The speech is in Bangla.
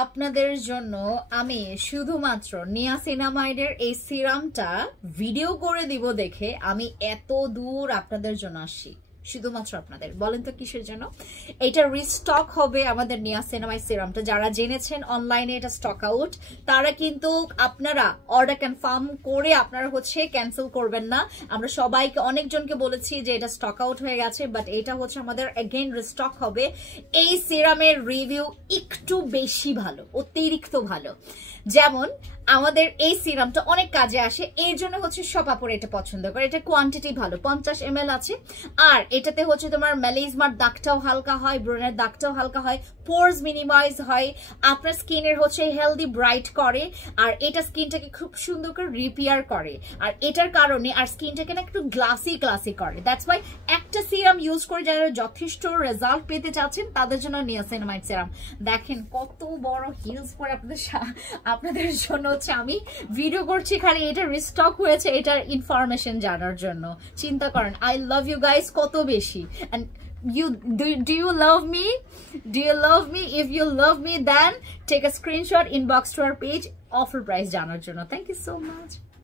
আপনাদের জন্য আমি শুধুমাত্র নিয়াসিনামাইডের এই সিরামটা ভিডিও করে দিব দেখে আমি এত দূর আপনাদের জন্য আসি, শুধুমাত্র আপনাদের। বলেন তো কিসের জন্য? এটা রিস্টক হবে আমাদের নিয়াসিনামাইড সিরামটা। যারা জেনেছেন অনলাইনে এটা স্টক আউট, তারা কিন্তু আপনারা অর্ডার কনফার্ম করে আপনারা ক্যান্সেল করবেন না। আমরা সবাইকে অনেকজনকে বলেছি যে এটা স্টক আউট হয়ে গেছে, বাট এটা আমাদের এগেইন রিস্টক হবে। এই সিরামের রিভিউ একটু বেশি ভালো, অতিরিক্ত ভালো। যেমন আমাদের এই সিরামটা অনেক কাজে আসে, এর জন্য সব আপুরা এটা পছন্দ করে। এটা কোয়ান্টিটি ভালো, 50 ml আছে। আর এটাতে তোমার মেলিজমার দাগটাও হালকা হয়, ব্রণের দাগটাও হালকা হয়, পোরস মিনিমাইজ হয়, আপনার স্কিনের হেলদি ব্রাইট করে, আর এটা স্কিনটাকে খুব সুন্দর করে রিপেয়ার করে। আর এটার কারণে আর স্কিনটাকে না একটু গ্লাসি গ্লাসি করে। দ্যাটস ওয়াই একটা সিরাম ইউজ করে যারা যথেষ্ট রেজাল্ট পেতে চাচ্ছেন তাদের জন্য নিয়াসিনামাইড সিরাম। দেখেন কত বড় হিলস পরে আপনাদের জন্য আমি ভিডিও করছি, খালি এটা রিস্টক হয়েছে এটার ইনফরমেশন জানার জন্য। চিন্তা করেন, আই লাভ ইউ গাইস কত বেশি। And do you love me? Do you love me? If you love me, then take a screenshot, inbox to our page, offer price জানার জন্য। Thank you so much.